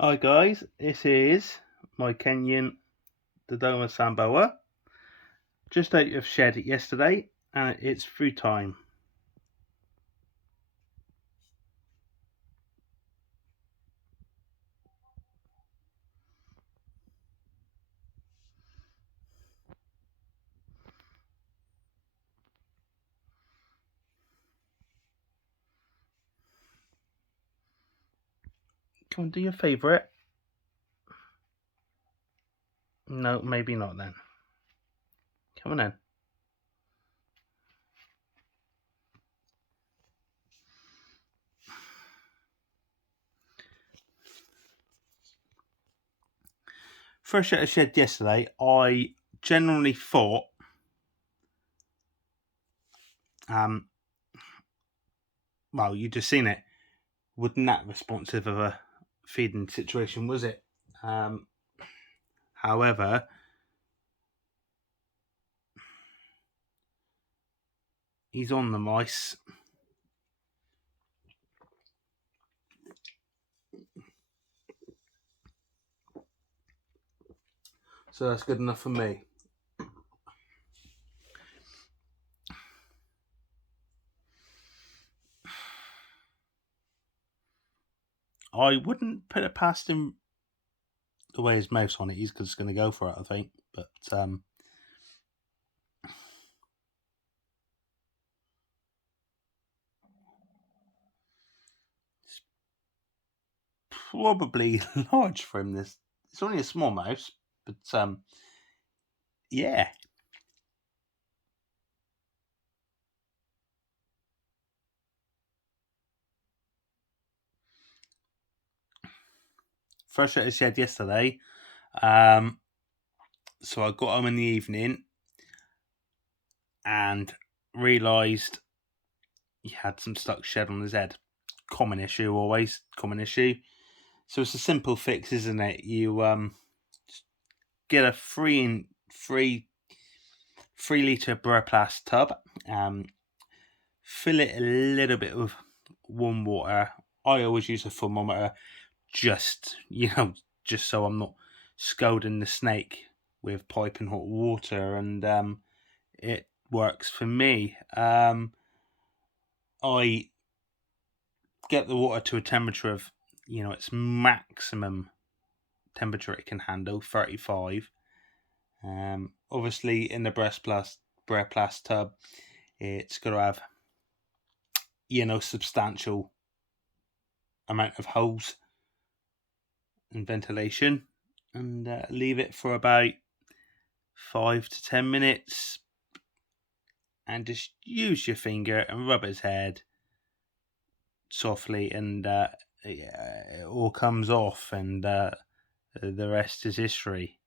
Hi guys, this is my Kenyan Dodoma Sandboa. Just out of shed it yesterday and it's food time. Come on, do your favourite. No, maybe not then. Come on in. Fresh out of shed yesterday, I generally thought well, you just seen it, wasn't that responsive of a feeding situation, was it? However, he's on the mice. So that's good enough for me. I wouldn't put it past him the way his mouth's on it. He's just going to go for it, I think. But it's probably large for him. It's only a small mouse, but yeah. Fresh out of shed yesterday. So I got home in the evening and realised he had some stuck shed on his head. Common issue, always common issue. So it's a simple fix, isn't it? You get a 3 litre Buraplast tub, fill it a little bit with warm water. I always use a thermometer, just so I'm not scalding the snake with piping hot water, and it works for me. I get the water to a temperature of, its maximum temperature it can handle, 35. Obviously, in the Buraplast tub, it's got to have, substantial amount of holes and ventilation, and leave it for about 5 to 10 minutes, and just use your finger and rub his head softly, and it all comes off, and the rest is history.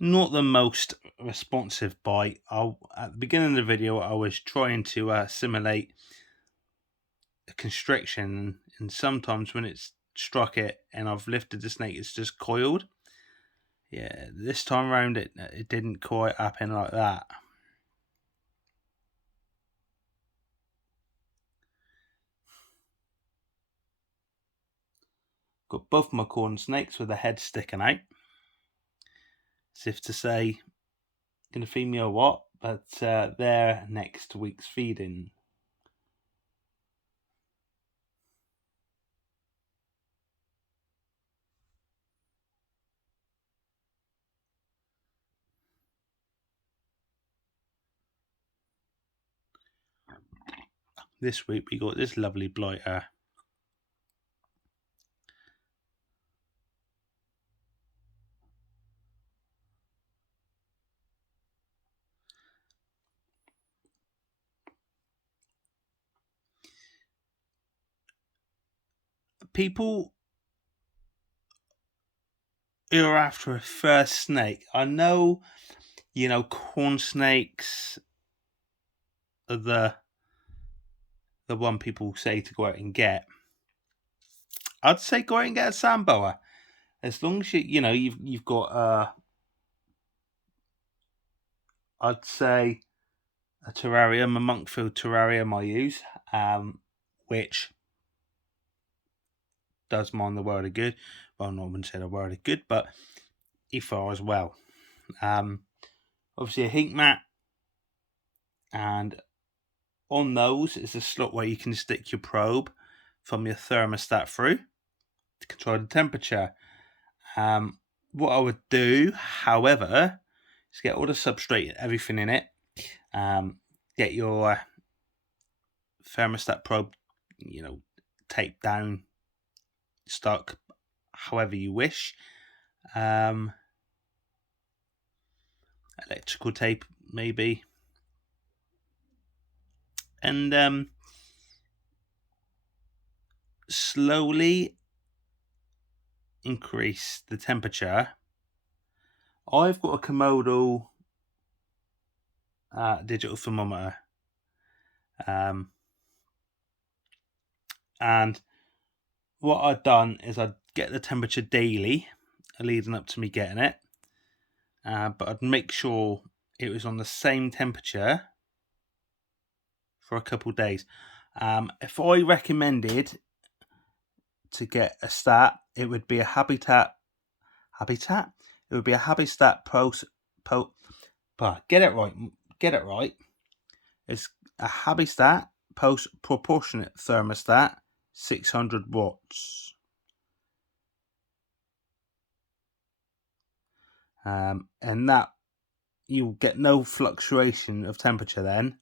Not the most responsive bite. At the beginning of the video, I was trying to simulate a constriction, and sometimes when it's struck it and I've lifted the snake, it's just coiled. Yeah, this time around it didn't quite happen like that. Got both my corn snakes with the head sticking out, as if to say, gonna feed me or what? But they're next week's feeding. This week we got this lovely blighter. People who are after a first snake, I know, corn snakes are the one people say to go out and get. I'd say go out and get a Sandboa, as long as you've got I'd say a terrarium, a Monkfield terrarium I use, which does mine the world of good. Well, not even say the world of good, but far as well. Obviously a heat mat, and on those is a slot where you can stick your probe from your thermostat through to control the temperature. What I would do, however, is get all the substrate and everything in it. Get your thermostat probe, taped down, stuck, however you wish. Electrical tape, maybe. And slowly increase the temperature. I've got a Komodo digital thermometer, and what I'd done is I'd get the temperature daily leading up to me getting it, but I'd make sure it was on the same temperature for a couple of days. If I recommended to get a stat, it would be a Habitat. It would be a Habitat get it right. It's a Habitat post proportionate thermostat, 600 watts. And that you'll get no fluctuation of temperature then,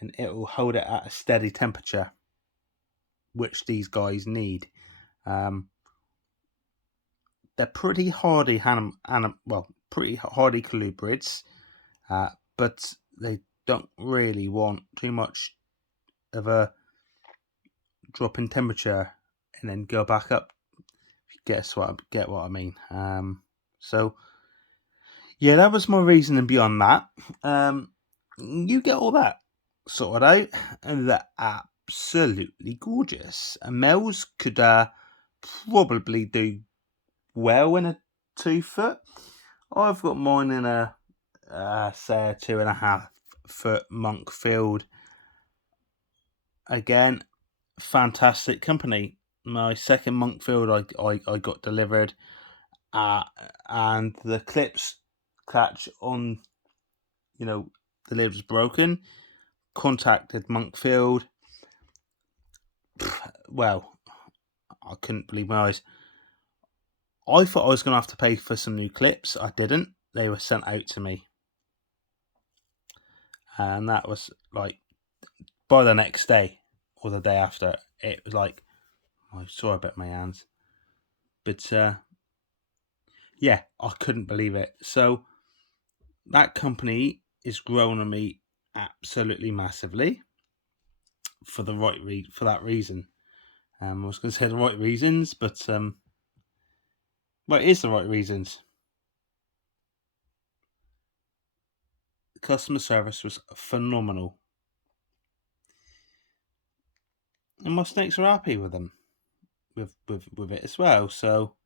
and it will hold it at a steady temperature, which these guys need. They're pretty hardy pretty hardy colubrids, but they don't really want too much of a drop in temperature and then go back up. Get what I mean. So yeah, that was my reasoning beyond that. You get all that sorted out, and they're absolutely gorgeous. And Mel's could probably do well in a 2 foot. I've got mine in a say a 2.5 foot Monkfield. Again, fantastic company. My second Monkfield I got delivered, and the clips catch on, the lid was broken. Contacted Monkfield. Well, I couldn't believe my eyes. I thought I was going to have to pay for some new clips. I didn't. They were sent out to me. And that was like by the next day or the day after. It was like, I saw a bit of my hands. But yeah, I couldn't believe it. So that company is growing on me absolutely massively for that reason. I was going to say the right reasons, but well, it is the right reasons. The customer service was phenomenal, and my snakes are happy with them, with it as well. So,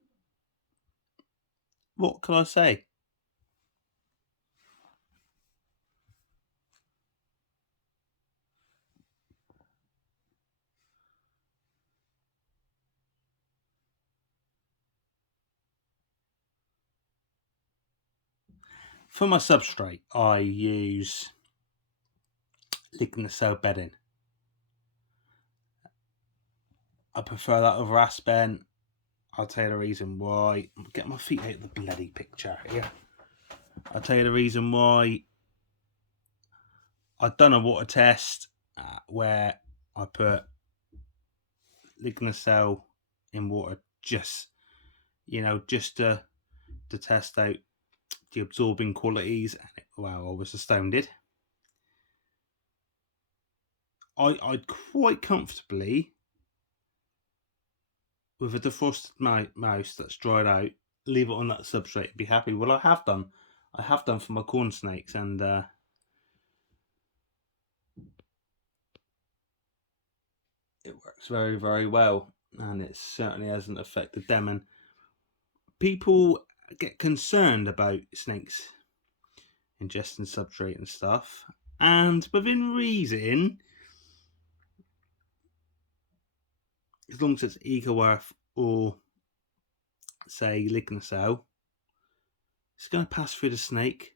what can I say? For my substrate, I use lignocell bedding. I prefer that over aspen. I'll tell you the reason why. Get my feet out of the bloody picture here. I'll tell you the reason why. I've done a water test where I put lignocell in water just to test out the absorbing qualities, and I was astounded. I'd quite comfortably, with a defrosted mouse that's dried out, leave it on that substrate and be happy. Well, I have done for my corn snakes, and it works very, very well, and it certainly hasn't affected them. And people get concerned about snakes ingesting substrate and stuff, and within reason, as long as it's eco or say Lignosow, it's going to pass through the snake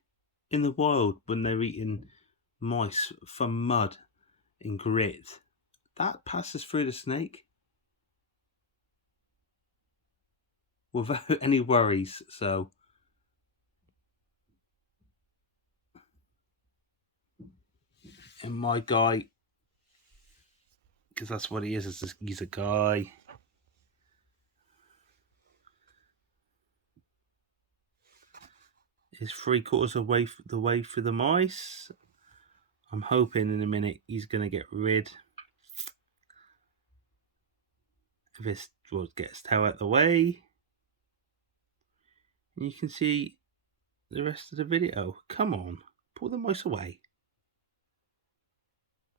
in the wild when they're eating mice from mud and grit. That passes through the snake without any worries. So, and my guy, because that's what he is he's a guy. Is 3/4 away the way through the mice. I'm hoping in a minute he's going to get rid of his, well, get his tail out the way. And you can see the rest of the video. Come on, pull the mice away.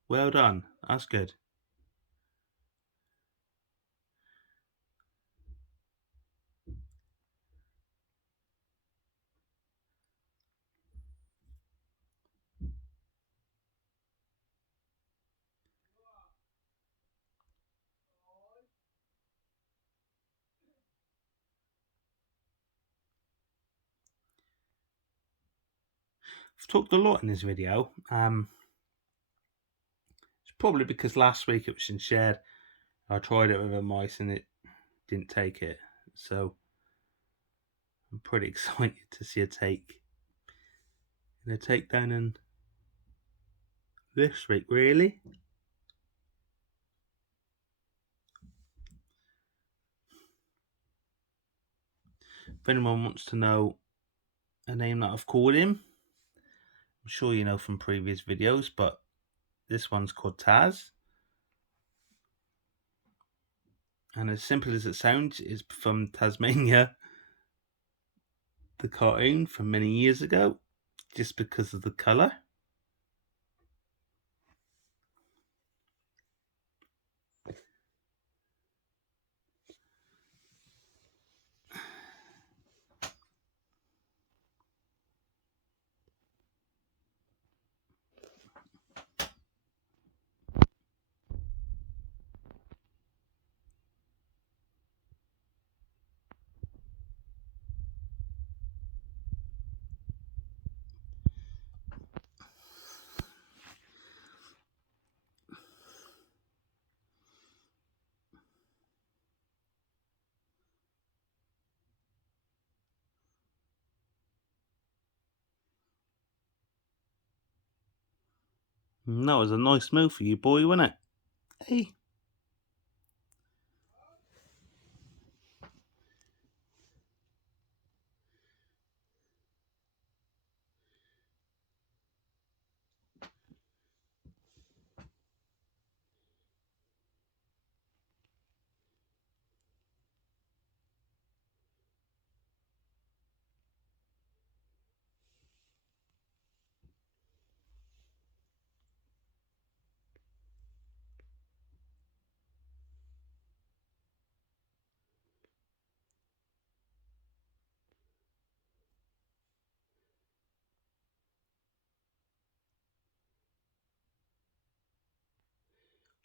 Well done, that's good. I've talked a lot in this video. It's probably because last week it was in shared. I tried it with a mice and it didn't take it. So I'm pretty excited to see a takedown in this week, really. If anyone wants to know a name that I've called him, I'm sure you know from previous videos, but this one's called Taz. And as simple as it sounds, it's from Tasmania, the cartoon from many years ago, just because of the colour. And that was a nice move for you, boy, wasn't it? Hey.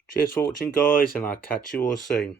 Cheers for watching, guys, and I'll catch you all soon.